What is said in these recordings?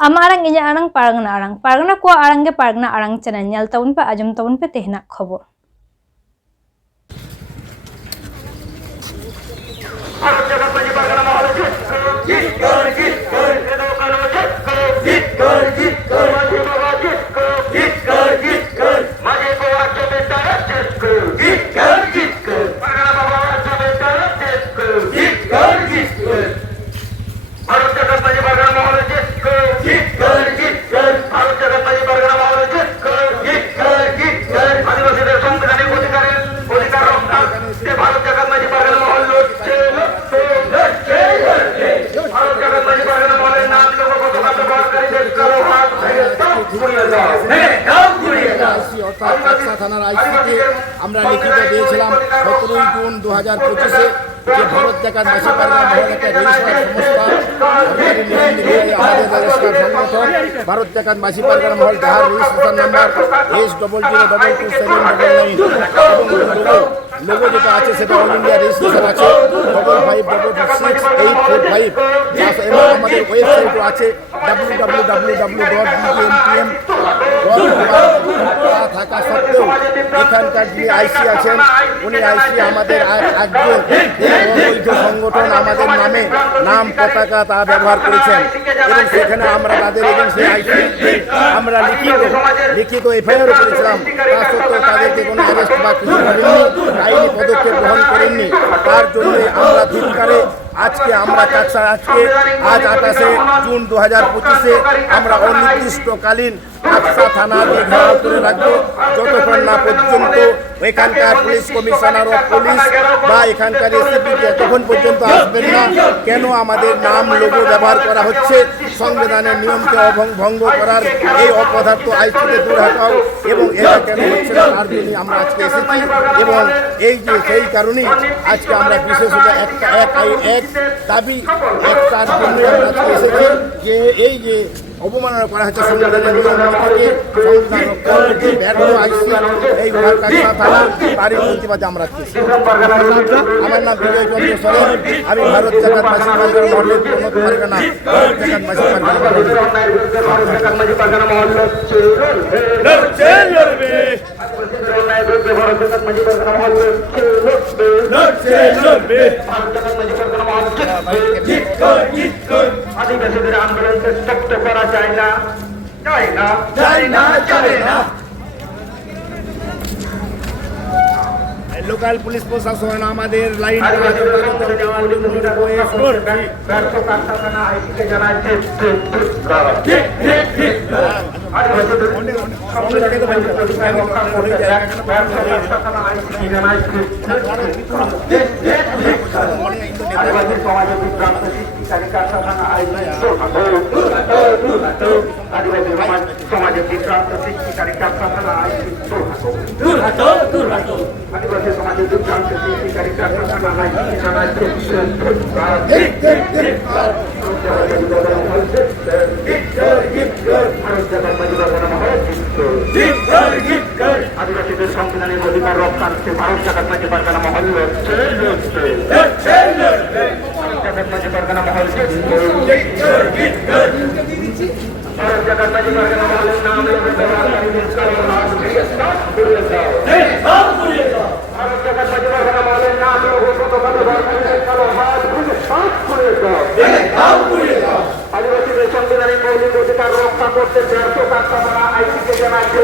Ama arang inya arang pargana ko arang ge pargana arang channel nyal taun pe ajum taun pe tehna khobor থানার আইসিকে আমরা লিখিত দিয়েছিলাম 17 June 2025-এ যে ভারত জাকাত মাসি পারগানা মহল একটা রেজিস্টার সংস্থা আমাদের রেজিস্টার সংগঠন ভারত জাকাত মাসি পারগানা মহল যাহার রেজিস্ট্রেশন নাম্বার S00022799 এবং লোগো যেটা আছে সেটা অল ইন্ডিয়া রেজিস্ট্রেশন আছে 55668445 এবং আমাদের ওয়েবসাইটও আছে www.bgmpm থাকা সত্ত্বেও এখানকার যিনি আইসি আছেন উনি আইসি আমাদের একজন অবৈধ সংগঠন আমাদের নামে নাম পতাকা তা ব্যবহার করেছেন এবং সেখানে আমরা তাদের এজেন্সি আইসি আমরা লিখিত এফআইআরও করেছিলাম তা সত্ত্বেও তাদেরকে কোনো অ্যারেস্ট বা কিছু করেননি আইনি পদক্ষেপ গ্রহণ করেননি তার জন্য আমরা ধিক্কারে আজকে আমরা আজ 28 জুন 2025-এ আমরা অনির্দিষ্টকালীন কাকসা থানাকে ঘেরাও করে রাখবো যতক্ষণ না পর্যন্ত এখানকার পুলিশ কমিশনার ও পুলিশ বা এখানকার এসিপি তখন পর্যন্ত আসবেন না কেন আমাদের নাম লোগো ব্যবহার করা হচ্ছে সংবিধানের নিয়মকে ভঙ্গ করার এই অপদার্থ আইসিকে দূর হটাও এবং এরা কেন হচ্ছে না তার জন্য আমরা আজকে এসেছি এবং সেই কারণেই আজকে আমরা বিশেষত এক দাবি একটার জন্য আমরা আজকে এসেছি যে এই যে অবমাননা করা হচ্ছে সংবিধানের নিয়ম থেকে সংবিধান ব্যর্থ আইসি এই কাকসা থানা তারই প্রতিবাদে আমরা আমার নাম বিজয় চন্দ্র সরেন আমি ভারত জাকাত মাসি পারগানা মহলের প্রমোদ পারগানা ভারত জাকাত মাসি পারগানা মহল আদিবাসীদের আন্দোলনকে স্তব্ধ করা যায় না চলে না লোকাল পুলিশ প্রশাসন আমাদের লাইন সমাজে বিভ্রান্ত সৃষ্টিকারী কারখানা আদিবাসী সমাজে বিভ্রান্ত সৃষ্টিকারী কারখানা আদিবাসীদের সংবিধানের অধিকার রক্ষার্থে ভারত জাকাত মাসি পারগানা মহল জাকাত মাসি পারগানা মহল ভারত জাকাত মাসি পারগানা মহলের নাম ভারত জাকাত মাসি পারগানা মহলের নাম আদিবাসীদের সংবিধানের মৌলিক অধিকার রক্ষা করতে ব্যর্থ কারখানা আইসিকে জানাচ্ছে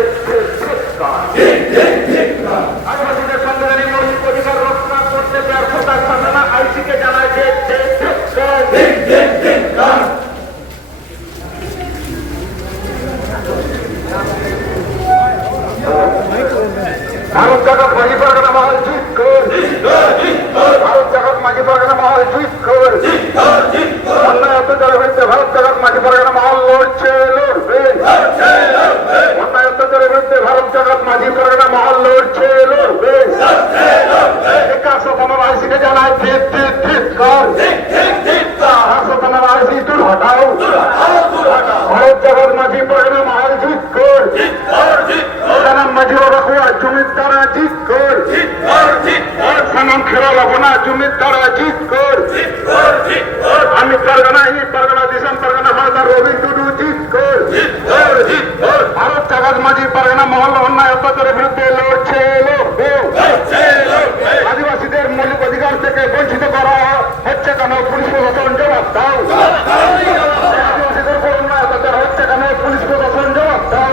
আদিবাসীদের সংবিধানের মৌলিক অধিকার রক্ষা করতে ব্যর্থ কারখানা আইসিকে জানাচ্ছে ভারত জাকাত মাসি পারগানা মহল জিত কর ভারত জাকাত মাসি পারগানা মহল জিত কর অন্যায় অত্যাচারের বিরুদ্ধে ভারত জাকাত মাসি পারগানা মহল লড়ছে লড়বে অন্যায় অত্যাচারের বিরুদ্ধে ভারত জাকাত মাসি পারগানা মহল লড়ছে লড়বে একাশতম আইসিকে জানায় ঠিক কর একাশতম আইসি দূর হটাও ভারত জাকাত মাসি পারগানা মহল জিত কর সানাম মাঝিরা রাখুয়া জমিদারা জিত কর সানাম খেলা লাগনা জমিদারা জিত কর আমি পারগানা দিশাম পারগানা হালদার রবীন্দ্র জিত ভারত জাগাত মাঝি পারগানা মহল অন্যায় অত্যাচারের বিরুদ্ধে লড়ছে আদিবাসীদের মৌলিক অধিকার থেকে বঞ্চিত করা হচ্ছে কেন পুলিশ প্রশাসন জবাব দাও আদিবাসীদের উপর অন্যায় অত্যাচার হচ্ছে কেন পুলিশ প্রশাসন জবাব দাও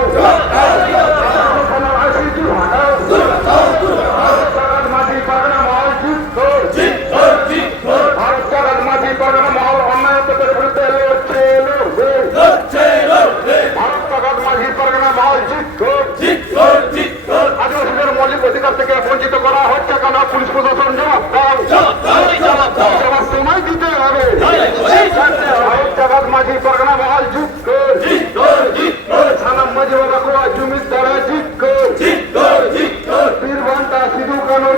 জাগাত মাঝি পারগানা মহল ভারত জাগাত মাঝি পারগানা মহল অন্যায় অত্যাচারের বিরুদ্ধে লড়ছে ভারত জাগাত মাঝি পারগানা মহল আদিবাসীদের মৌলিক অধিকার থেকে বঞ্চিত করা হচ্ছে কেন পুলিশ প্রশাসন জবাব দাও জবাব তোমায় দিতে হবে ভারত জাগাত মাঝি পারগানা মহল সানাম মাঝি বাবা কোয়া জমির দ্বারা বীরবান্টা সিধু কানো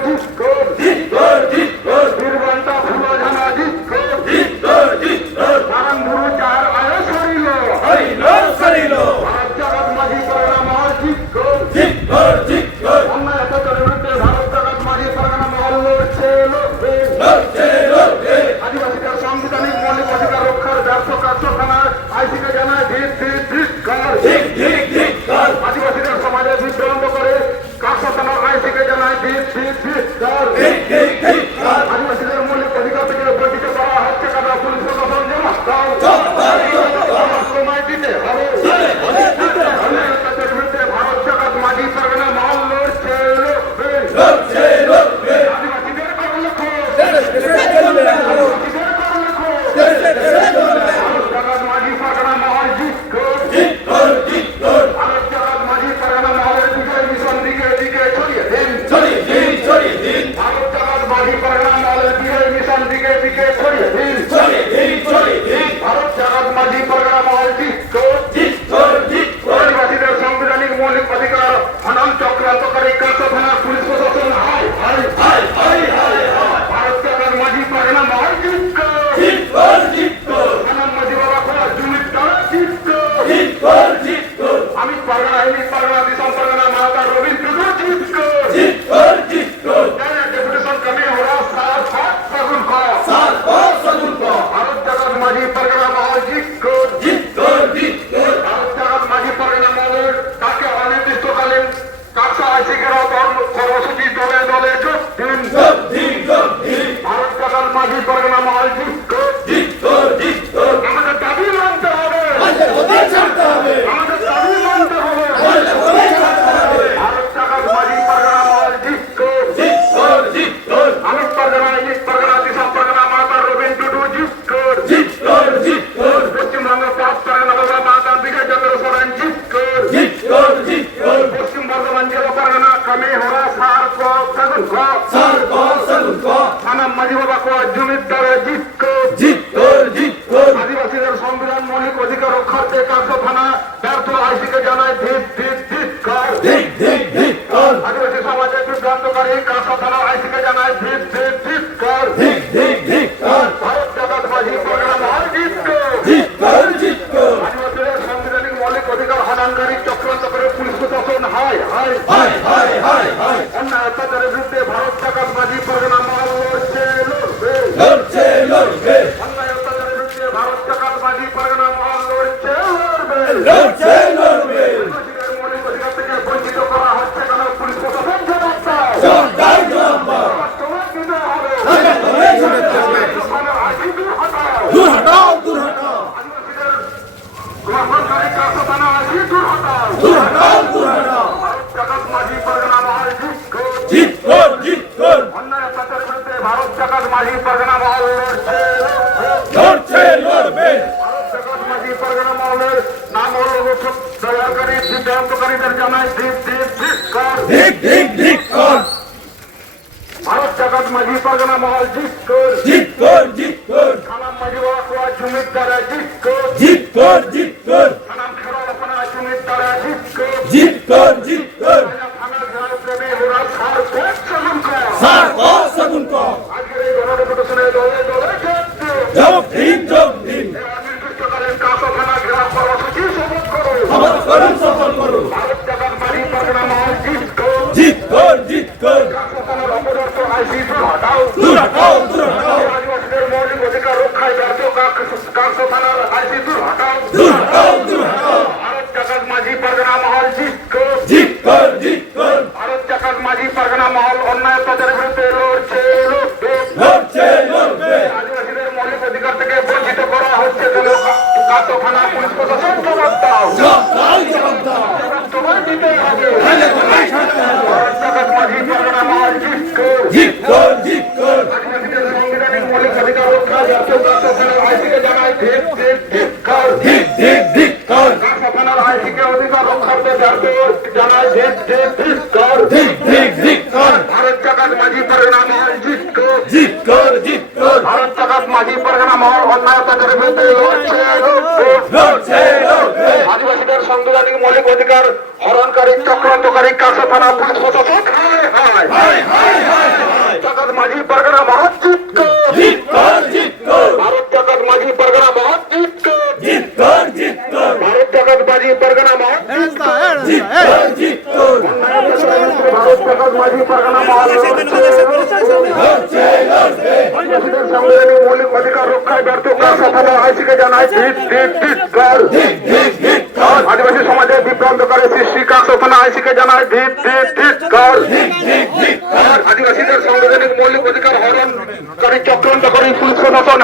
বীরবান্টা ফুলো ঝানা নারায়ণ গুরু চার আয় সরিল ভারত জাগাত মাঝি পারগানা মহল অন্যায় অত্যাচারের বিরুদ্ধে ভারত জাগাত মাঝি পারগানা মহল লড়ছে আদিবাসীদের সাংবিধানিক মৌলিক অধিকার রক্ষার ব্যর্থ কার্যখানায় আইসিকে জানায় আদিবাসীদের সমাজে বিভ্রান্ত করে কার্যখানা আইসিকে জানায় আদিবাসীদের মৌলিক অধিকার থেকে বঞ্চিত করা হচ্ছে কেন পুলিশ প্রশাসন জবাব দাও সময় দিতে হবে বিরুদ্ধে ভারত জাগাত মাঝি পারগানা মহল লড়ছে আদিবাসীদের কর লেখো জাগাত মাঝি পারগানা মহল ভারত জাগাত মাঝি পারগানা মহলের বিজয় মিশন দিকে দিকে ছড়িয়ে দিন ভারত জাগাত মাঝি পারগানা মহলের বিজয় মিশন দিকে দিকে ছড়িয়ে দিন ভারত জাগাত মাঝি পারগানা মহল আদিবাসীদের সাংবিধানিক মৌলিক অধিকার হনন চক্রান্তকারী কার্যখানা পুলিশ প্রশাসন ভারত জাগাত মাঝি পারগানা মহল হনন মাঝি বাবা কোয়া জমির দ্বারা अमित परगना हिमित परगना दिसम परगना माता रविंद्र डेपुटेशन कमी हो रहा सगुन को भारत जगत माझी परगना महल भारत जगत माझी परगना महल তাকে অনির্দিষ্টকালীন কার্য আইসিকেরা কর্মসূচি দলে দলে যোগ দিন ভারত জগত মাঝি परगना महल আমাদের দাবি মানতে হবে আমাদের দাবি মানতে হবে ভারত জাগাত মাঝি পারগানা মহল अमित परगना हिमित परगना दिसम परगना माता रविंद्र পশ্চিমবঙ্গ পাঁচ परगना বাবা মাতা বিজয় চন্দ্র সোরেন পশ্চিম বর্ধমান জেলা परगना कमी हो रहा सगुन को সানাম মাঝি বাবা কোয়া জমির দ্বারা আদিবাসীদের সংবিধান মৌলিক অধিকার রক্ষার্থে কার্যখানা ব্যর্থ আইসিকে জানায় আদিবাসী সমাজে বিভ্রান্তকারী কার্যখানা আইসিকে জানায় ভারত জাগাত মাঝি পারগানা মহল আদিবাসীদের সাংবিধানিক মৌলিক অধিকার হননকারী চক্রান্ত করে পুলিশ প্রশাসন অন্যায় অত্যাচারের বিরুদ্ধে ভারত জাগাত মাঝি পারগানা মহল লড়ছে অন্যায় অত্যাচারের বিরুদ্ধে ভারত জাগাত মাঝি পারগানা মহল লড়ছে আদিবাসীদের মৌলিক অধিকার থেকে বঞ্চিত করা হচ্ছে কেন পুলিশ প্রশাসন জবাব দাও তোমার দিতে হবে দূর হটাও আদিবাসীদের গ্রহণকারী কার্যখানা আইসি দূর হটাও ভারত জাগাত মাঝি পারগানা মহল অন্যায় অত্যাচারের বিরুদ্ধে ভারত জাগাত মাঝি পারগানা মহল লড়ছে ভারত জাগাত মাঝি পারগানা মহলের নাম হল দয়াকারী সিদ্ধান্তকারীদের জানায় ভারত জাগাত মাঝি পারগানা মহল সানাম মাঝি বাবা কোয়া জমির দ্বারা সানাম খেরোয়া কোনা জমির দ্বারা প্রেমী হোরা সগুন কো আজকের এই গণডেপুটেশনে দলে দলে যোগ দিন অনির্দিষ্টকালীন কার্যখানা ঘেরাও কর্মসূচি সফল করো ভারত জাগাত মাঝি পারগানা মহল কার্যখানার অপদার্থ আইসি দূর হটাও আদিবাসীদের মৌলিক অধিকার রক্ষায় ব্যর্থ কার্যখানার আইসি দূর হটাও কাছে থানা পুলিশ প্রশাসন জবাব দাও তোমায় দিতে হবে মাঝি পারগানা মহল সাংবিধানিক মৌলিক অধিকার রক্ষা জাতীয় কাছে থানার আইসিকে জানায় থানার আইসিকে অধিকার রক্ষার্থে জাতীয় জানায় ভারত জাকাত মাঝি পারগানা মহল ভারত জাকাত মাঝি পারগানা মহল অন্যায়তাদের বিরুদ্ধে লড়ছে আদিবাসীদের সাংবিধানিক মৌলিক অধিকার হরণকারী চক্রান্তকারী কাছে থানা পুলিশ প্রশাসন জাকাত মাঝি পারগানা মহল ভারত জাকাত মাঝি পারগানা মহল ভারত জাকাত মাঝি পারগানা মহল ভারত জাকাত মাঝি পারগানা মহল সাংবিধানিক মৌলিক অধিকার রক্ষায় ব্যর্থ কাছে থানা আইসিকে জানায় আদিবাসী সমাজের বিভ্রান্তকারী সৃষ্টি কাছে থানা আইসিকে জানায় আদিবাসীদের সাংবিধানিক মৌলিক অধিকার হরণকারী চক্রান্তকারী পুলিশ প্রশাসন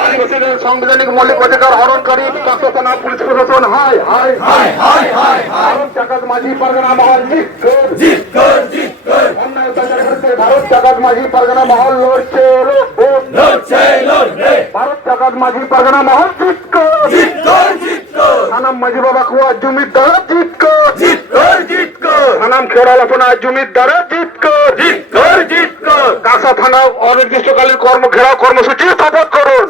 আদিবাসীদের সাংবিধানিক মৌলিক অধিকার হরণকারী কাছে থানা পুলিশ প্রশাসন ভারত জাকাত মাঝি পারগানা মহল অন্যায় অত্যাচারের বিরুদ্ধে ভারত জাকাত মাঝি পারগানা মহল লড়ছে ভারত জাকাত মাঝি পারগানা মহল থানাম মাঝি বাবা কুয়া জমির দ্বারা থানাম খেরালাপনা জমির দ্বারা কাঁসা থানা অনির্দিষ্টকালীন ঘেরাও কর্মসূচি সফল করুন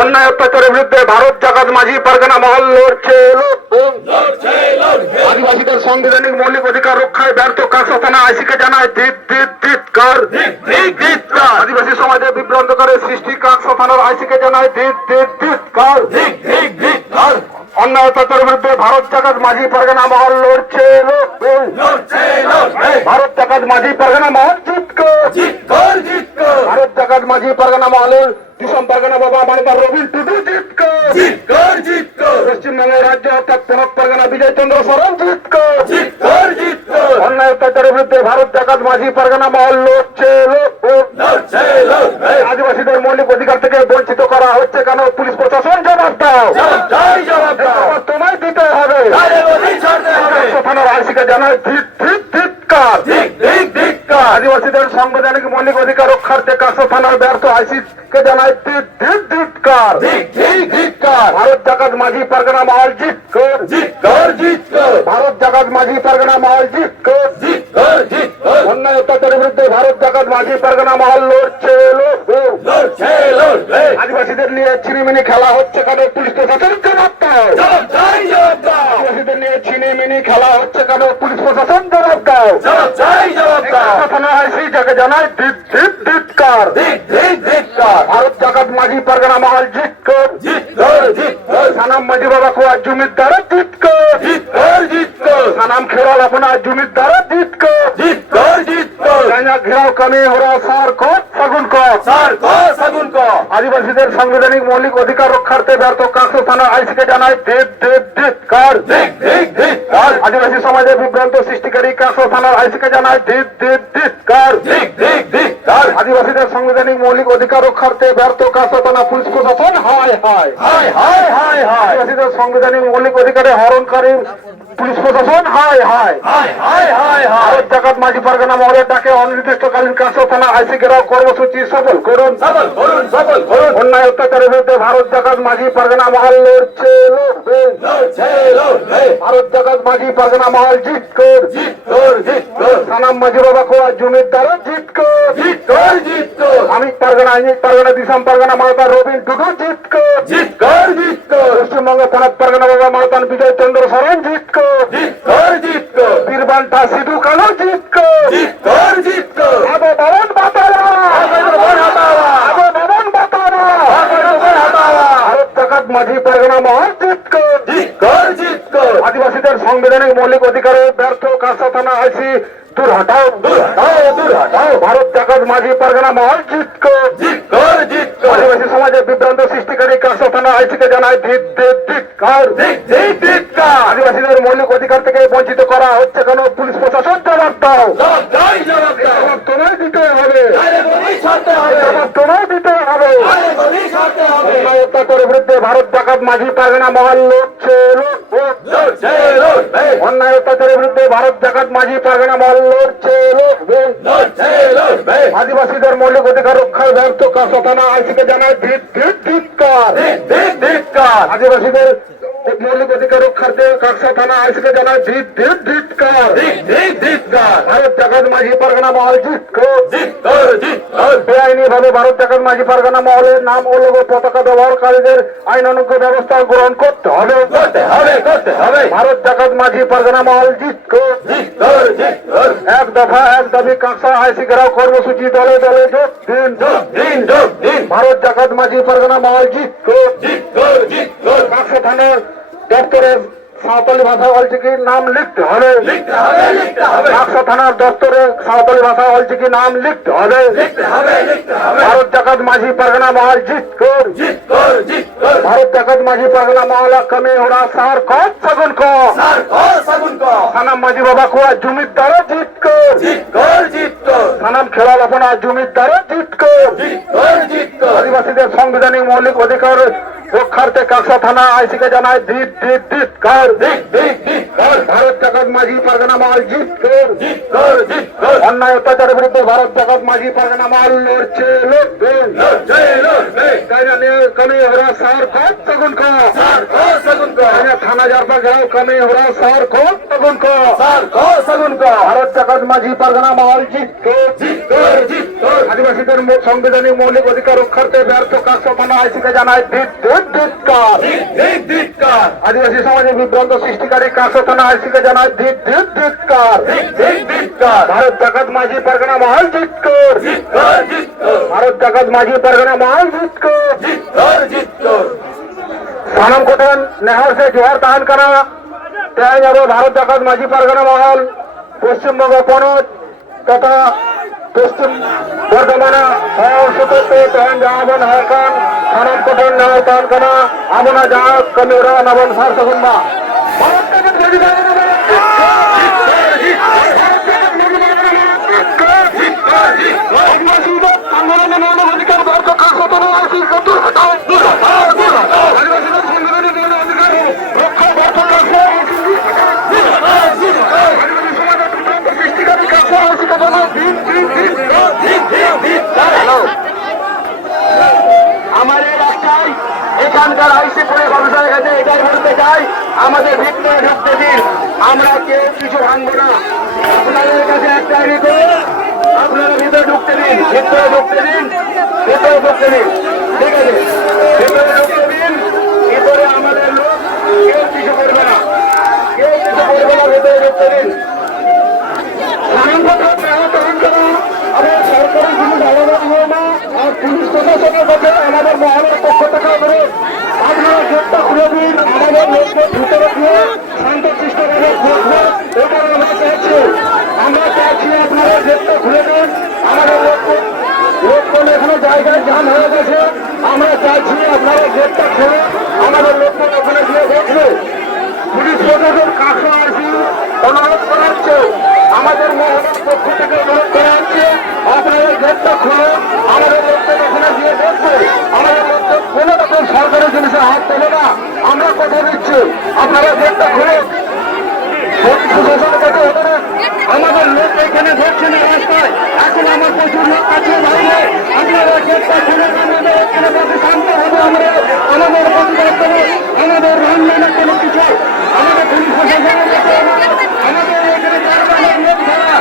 অন্যায় অত্যাচারের বিরুদ্ধে ভারত জাকাত মাঝি পারগানা মহল লড়ছে আদিবাসীদের সাংবিধানিক মৌলিক অধিকার রক্ষায় ব্যর্থ কাঁসা থানা আইসিকে জানায় আদিবাসী সমাজের বিভ্রান্তকারী সৃষ্টি কাঁসা থানার আইসিকে জানায় অন্যায় অত্যাচারের বিরুদ্ধে ভারত জাকাত মাঝি পারগানা মহল লড়ছে ভারত জাকাত মাঝি পারগানা মহল ভারত জাকাত মাঝি পারগানা মহলের দিশম পারগানা বাবা মানবার রবীন টুডু পশ্চিমবঙ্গের রাজ্য অর্থাৎ প্রভাব পারগানা বিজয় চন্দ্র সরণ অন্যায় অত্যাচারের বিরুদ্ধে ভারত জাকাত মাঝি পারগানা মহল লড়ছে আদিবাসীদের মৌলিক অধিকার থেকে বঞ্চিত করা হচ্ছে কেন পুলিশ প্রশাসন জবাব দাও তোমায় দিতে হবে থানার আইসিকে জানায় আদিবাসীদের সাংবিধানিক মৌলিক অধিকার রক্ষার্থে কাছে থানার ব্যর্থ আইসিকে জানায় ভারত জাকাত মাঝি পারগানা মহল ভারত জাকাত মাঝি পারগানা মহল অন্যায় অত্যাচারের বিরুদ্ধে ভারত জাকাত মাঝি পারগানা মহল লড়ছে আদিবাসীদের নিয়ে ছিনিমিনি খেলা হচ্ছে কেন পুলিশ প্রশাসন জবাব দাও আদিবাসীদের নিয়ে ছিনিমিনি খেলা হচ্ছে কেন পুলিশ প্রশাসন জবাব দাও থানা আইসি যাকে জানায় ভারত জাকাত মাঝি পারগানা মহল থানাম মাঝি বাবা কুয়া জমির দ্বারা থানাম খেরাল আপনার জমির দ্বারা ঘেরাও কানে ওরা আদিবাসীদের সাংবিধানিক মৌলিক অধিকার রক্ষার্থে ব্যর্থ কাছে থানা আইসিকে জানায় আদিবাসী সমাজের বিভ্রান্ত সৃষ্টিকারী কাছে থানার আইসিকে জানায় আদিবাসীদের সাংবিধানিক মৌলিক অধিকার রক্ষার্থে ব্যর্থ কাছে থানা পুলিশ প্রশাসন আদিবাসীদের সাংবিধানিক মৌলিক অধিকারে হরণকারী পুলিশ প্রশাসন ভারত জাকাত মাঝি পারগানা মহলের ডাকে অনির্দিষ্টকালীন কাছে থানা আইসি ঘেরাও কর্মসূচি সফল করুন অন্যায় অত্যাচারের বিরুদ্ধে ভারত জাকাত মাঝি পারগানা মহল লড়ছে ভারত জাকাত মাঝি পারগানা মহল থানাম মাঝি বাবা কোয়া জমির দ্বারা আমি পারগানা দিশম পারগানা মালতান রবীন টুডু পশ্চিমবঙ্গ থানা পারগানা বাবা মালতান বিজয় চন্দ্র সরণ বীরবান্টা সিধু কালো ভারত জাকাত মাঝি পারগানা মহল আদিবাসীদের সাংবিধানিক মৌলিক অধিকারের ব্যর্থ কাঁসা থানা আইসি দূর হটাও ভারত জাকাত মাঝি পারগানা মহল আদিবাসী সমাজের বিভ্রান্ত সৃষ্টিকারী কাঁসা থানা আইসিকে জানায় আদিবাসীদের মৌলিক অধিকার থেকে বঞ্চিত করা হচ্ছে কেন পুলিশ প্রশাসন জবাব দাও তোমায় দিতে হবে অত্যাচারের বিরুদ্ধে ভারত জাকাত মাঝি পারগানা মহল লড়ছে, অন্যায় অত্যাচারের বিরুদ্ধে ভারত জাকাত মাঝি পারগানা মহল লড়ছে, আদিবাসীদের মৌলিক অধিকার রক্ষায় ব্যর্থ কাঁসা থানা আইসিকে জানায় ধিক্কার। আদিবাসীদের মৌলিক অধিকার রক্ষার্থে কাকসা থানা আইসিকে জানায় ধিক্কার। ভারত জাকাত মাঝি পারগানা মহল বেআইনি ভাবে ভারত জাকাত মাঝি পারগানা মহলের নাম ও লোগো পতাকা ব্যবহারকারীদের আইনানুগ ব্যবস্থা গ্রহণ করতে হবে। ভারত জাকাত মাঝি পারগানা মহল এক দফা এক দাবি কাকসা আইসি ঘেরাও কর্মসূচি দলে দলে যোগ দিন। ভারত জাকাত মাঝি পারগানা মহল কাকসা থানার দপ্তরে সাঁওতালি ভাষা অলচিকির নাম লিখতে হবে। কাকসা থানার দপ্তরে সাঁওতালি ভাষা অলচিকির নাম লিখতে হবে। ভারত জাকাত মাঝি পারগানা মহল ভারত জাকাত মাঝি পারগানা মহল কমে ওরা সার কত সগুন কো সানাম মাঝি বাবা কুয়া জমিদার সানাম খেলাল আপনা জমিদার আদিবাসীদের সাংবিধানিক মৌলিক অধিকার রক্ষার্থে কাকসা থানা আইসিকে জানায় ধিক্কার। ভারত জাকাত মাঝি পারগানা মহল অন্যায় অত্যাচারের বিরুদ্ধে ভারত জাকাত মাঝি পারগানা মহল লড়ছে, কমে ওরা সার কত সগুন কো থানা জারপা ঘেরাও কমে ওরা সার কত সগুন কো ভারত জাকাত মাঝি পারগানা মহল আদিবাসীদের সাংবিধানিক মৌলিক অধিকার রক্ষার্থে ব্যর্থ কাকসা থানা আইসিকে জানায় ধিক্কার। আদিবাসী সমাজে বিভ্রান্ত সৃষ্টিকারী কাকসা থানা আইসিকে জানায় ধিক্কার। ভারত জাকাত মাঝি পারগানা মহল ভারত জাকাত মাঝি পারগানা মহল সানাম কোটন নেহার से जोहार तान करा त्याग अब भारत জাকাত মাঝি পারগানা মহল পশ্চিমবঙ্গ পনত তথা পশ্চিম বর্ধমানে সতর্কে তখন জাহাবন হারকান সানাম কোটন নেহার তান করা আবনা জাহা কমিরা নবন সার সগুন্না ভারত জাকাত মাঝি অধিকার ব্যর্থ কাকসা থানা আইসি আমার এই রাস্তায় এখানকার আইসি পুলিশ অফিসারের কাছে এটাই বলতে চাই, আমাদের ভিতরে ঢুকতে দিন, আমরা কেউ কিছু ভাঙবো না। আপনাদের কাছে একটাই রিকোয়েস্ট, আপনারা ভিতরে ঢুকতে দিন, ভিতরে ঢুকতে দিন, ভিতরে ঢুকতে দিন, ঠিক আছে, ভিতরে ঢুকতে দিন। ভিতরে আমাদের লোক কেউ কিছু করবে না, কেউ কিছু করবে না, ভিতরে ঢুকতে দিন। আমাদের সরকারি জিনিস আলাদা হয় না, আর পুলিশ প্রশাসনের কাছে আমাদের মহলের পক্ষ থেকে অনুরোধ, আপনারা গেটটা খুলে দিন, আমাদের লোককে ভিতরে দিয়ে শান্তশিষ্টভাবে ঘুরবো, এটা আমরা চাইছি। আমরা চাইছি আপনারা গেটটা খুলে দিন, আমাদের লোকগুলো এখানে জায়গায় জাম হয়ে গেছে, আমরা চাইছি আপনারা গেটটা খুলে আমাদের লোকগুলো ওখানে গিয়ে দেখবে। পুলিশ প্রশাসন কাছে আসি অনুরোধ করাচ্ছে, আমাদের মহলের পক্ষ থেকে অনুরোধ করা হচ্ছে, আপনারা গেটটা খুলে আমাদের লোকদের ওখানে গিয়ে দেখবে। আমাদের লোকদের কোনো রকম সরকারি জিনিসে হাত তোলে না, আমরা কথা দিচ্ছি, আপনারা গেটটা খুলে। প্রশাসনের কাছে অনুরোধ, আমাদের লোক এখানে ধরছে না রাস্তায়, এখন আমার প্রচুর লোক আছে বাইরে, আপনারা গেটটা খুলে আমাদের এখানে বসে শান্ত হবে, আমরা আমাদের প্রতিবাদ করবো, আমাদের রান্না কোনো কিছু, আমাদের পুলিশ প্রশাসনের কাছে আমাদের এখানে লোক ছাড়া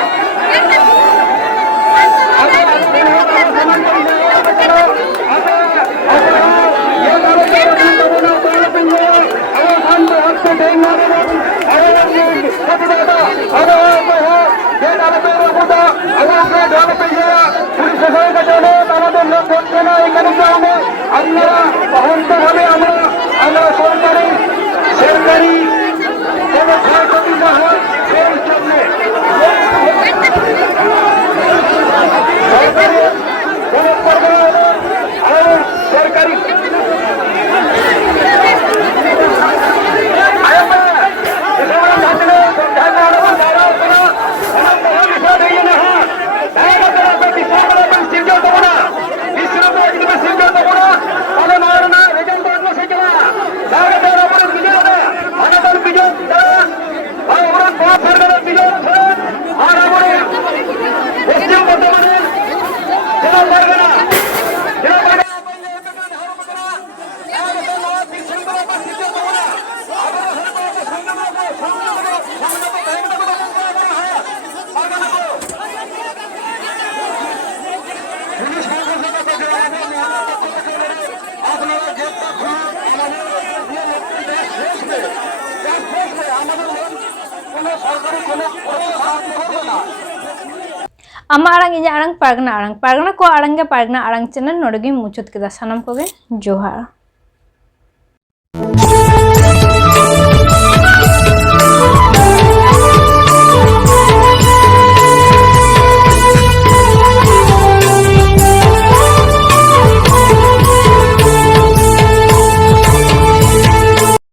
আমাদের লোক ধরছে না, এখানে আপনারা অহংকার হবে आमा आड़ांग इᱧᱟᱹᱜ आड़ांग पारगना को आड़ांग गे पारगना आड़ांग चैनल नोडे गे मुचाद केदा सानाम कोगे जोहार।